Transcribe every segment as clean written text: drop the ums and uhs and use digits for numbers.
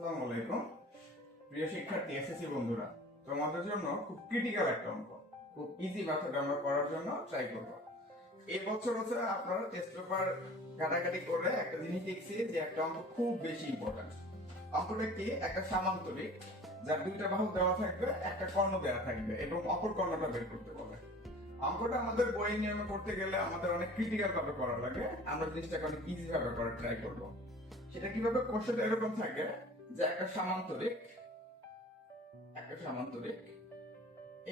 আসসালামু আলাইকুম প্রিয় শিক্ষার্থী এসএসসি বন্ধুরা, তোমাদের জন্য খুব ক্রিটিক্যাল একটা অঙ্ক, খুব ইজি মেথড আমরা করার জন্য ট্রাই করব। এই বছর হচ্ছে আপনারা টেস্ট পেপার ঘাটাঘাটি করে একটা জিনিস দেখছি যে একটা অঙ্ক খুব বেশি ইম্পর্টেন্ট। অঙ্কটা কি? একটা সামান্তরিক যার দুইটা বাহু দেওয়া থাকবে, একটা কর্ণ দেওয়া থাকবে এবং অপর কর্ণটা বের করতে বলে। অঙ্কটা আমাদের বই নিয়মে করতে গেলে আমাদের অনেক ক্রিটিক্যাল ভাবে করা লাগে, আমরা জিনিসটাকে অনেক ইজি ভাবে করার ট্রাই করব। সেটা কিভাবে? কোশ্চেনটা এরকম থাকে যে একটা সামান্তরিক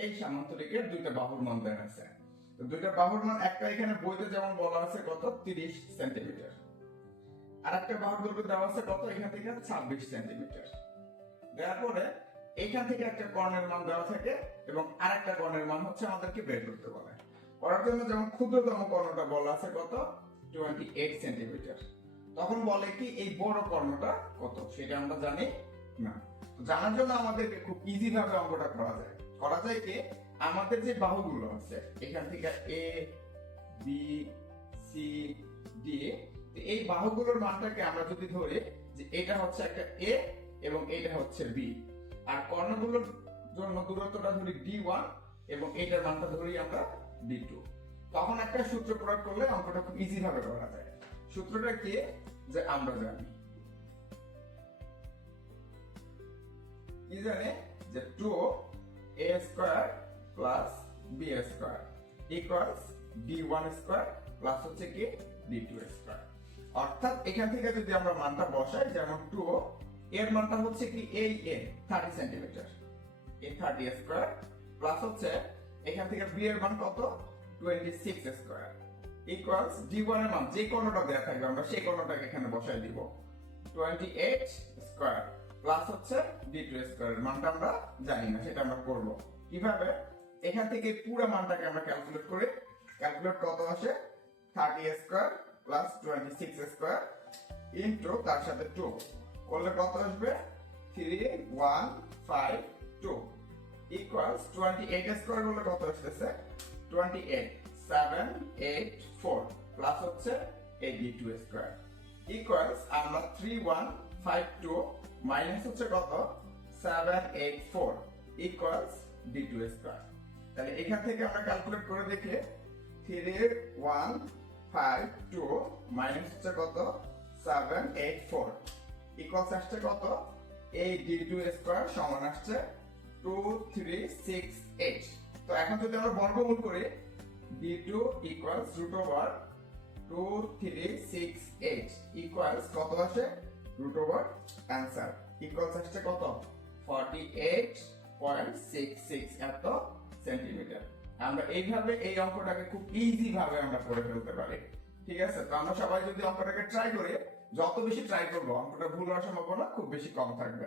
এই সামান্তরিকের দুইটা বাহুর মান দেওয়া আছে। তো দুইটা বাহুর মান, একটা এখানে বইতে যেমন বলা আছে কত 30 সেন্টিমিটার, আর একটা বাহুর দৈর্ঘ্য দেওয়া আছে কত, এখান থেকে 26 সেন্টিমিটার। দেওয়ার পরে এইখান থেকে একটা কর্ণের মান দেওয়া থাকে এবং আরেকটা কর্ণের মান হচ্ছে আমাদেরকে বের করতে বলে। করার জন্য যেমন ক্ষুদ্রতম কর্ণটা বলা আছে কত 28 সেন্টিমিটার, তখন বলে কি এই বড় কর্ণটা কত সেটা আমরা জানি না। জানার জন্য আমাদেরকে খুব ইজি ভাবে অঙ্কটা করা যায় কি, আমাদের যে বাহুগুলো আছে এখান থেকে এ বি সি ডি, এই বাহুগুলোর মানটাকে আমরা যদি ধরি যে এটা হচ্ছে একটা এ এবং এটা হচ্ছে বি, আর কর্ণগুলোর জন্য দূরত্বটা ধরি d1 এবং এটার মানটা ধরি আমরা d2, তখন একটা সূত্র প্রয়োগ করলে অঙ্কটা খুব ইজি ভাবে করা যায়। সূত্রটা কি? যে আমরা জানি যে 2a square plus b square equals d1 square plus হচ্ছে কি d2 স্কয়ার। অর্থাৎ এখান থেকে যদি আমরা মানটা বসাই, যেমন 2 এর মানটা হচ্ছে কি এই a 30 সেন্টিমিটার, এই 30 স্কয়ার প্লাস হচ্ছে এখান থেকে b এর মান কত 26 স্কয়ার ইকুয়ালস d1 এর মান যে কোণটা দেয়া থাকবে আমরা সেই কোণটাকে এখানে বসাই দিব 28 স্কয়ার প্লাস হচ্ছে d2 স্কয়ার। এর মানটা আমরা জানি না, সেটা আমরা করব কিভাবে? এখান থেকে পুরো মানটাকে আমরা ক্যালকুলেট কত আসে 30 স্কয়ার প্লাস 26 স্কয়ার ইনটু তার সাথে 2 করলে কত আসবে 3152 ইকুয়ালস 28 স্কয়ার করলে কত আসছে 28 784 প্লাস হচ্ছে এই d2 স্কয়ার ইকুয়ালস আমরা 3152 মাইনাস হচ্ছে কত 784 ইকুয়ালস d2 স্কয়ার। তাহলে এখান থেকে আমরা ক্যালকুলেট করে দেখি 3152 মাইনাস হচ্ছে কত 784 ইকুয়ালস আসছে কত এই d2 স্কয়ার সমান আসছে 2368। তো এখন যদি আমরা বর্গমূল করি d2 equals root over 2368 equals কত আসে রুট ওভার অ্যানসার ইকুয়ালস আসছে কত 48.66 এত সেন্টিমিটার। আমরা এইভাবে এই অঙ্কটাকে খুব ইজি ভাবে আমরা করে ফেলতে পারি। ঠিক আছে, তো আমরা সবাই যদি অঙ্কটাকে ট্রাই করি, যত বেশি ট্রাই করবো অঙ্কটা ভুল হওয়ার সম্ভাবনা খুব বেশি কম থাকবে।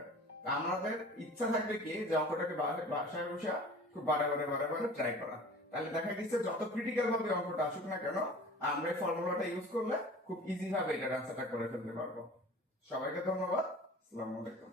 আমাদের ইচ্ছা থাকবে কি যে অঙ্কটাকে বাসায় বসে খুব বারে ট্রাই করা, তাহলে দেখা গেছে যত ক্রিটিক্যাল ভাবে অঙ্কটা আসুক না কেন আমরা এই ফর্মুলাটা ইউজ করলে খুব ইজি ভাবে এটার অ্যান্সারটা করে ফেলতে পারবো। সবাইকে ধন্যবাদ। আসসালামু আলাইকুম।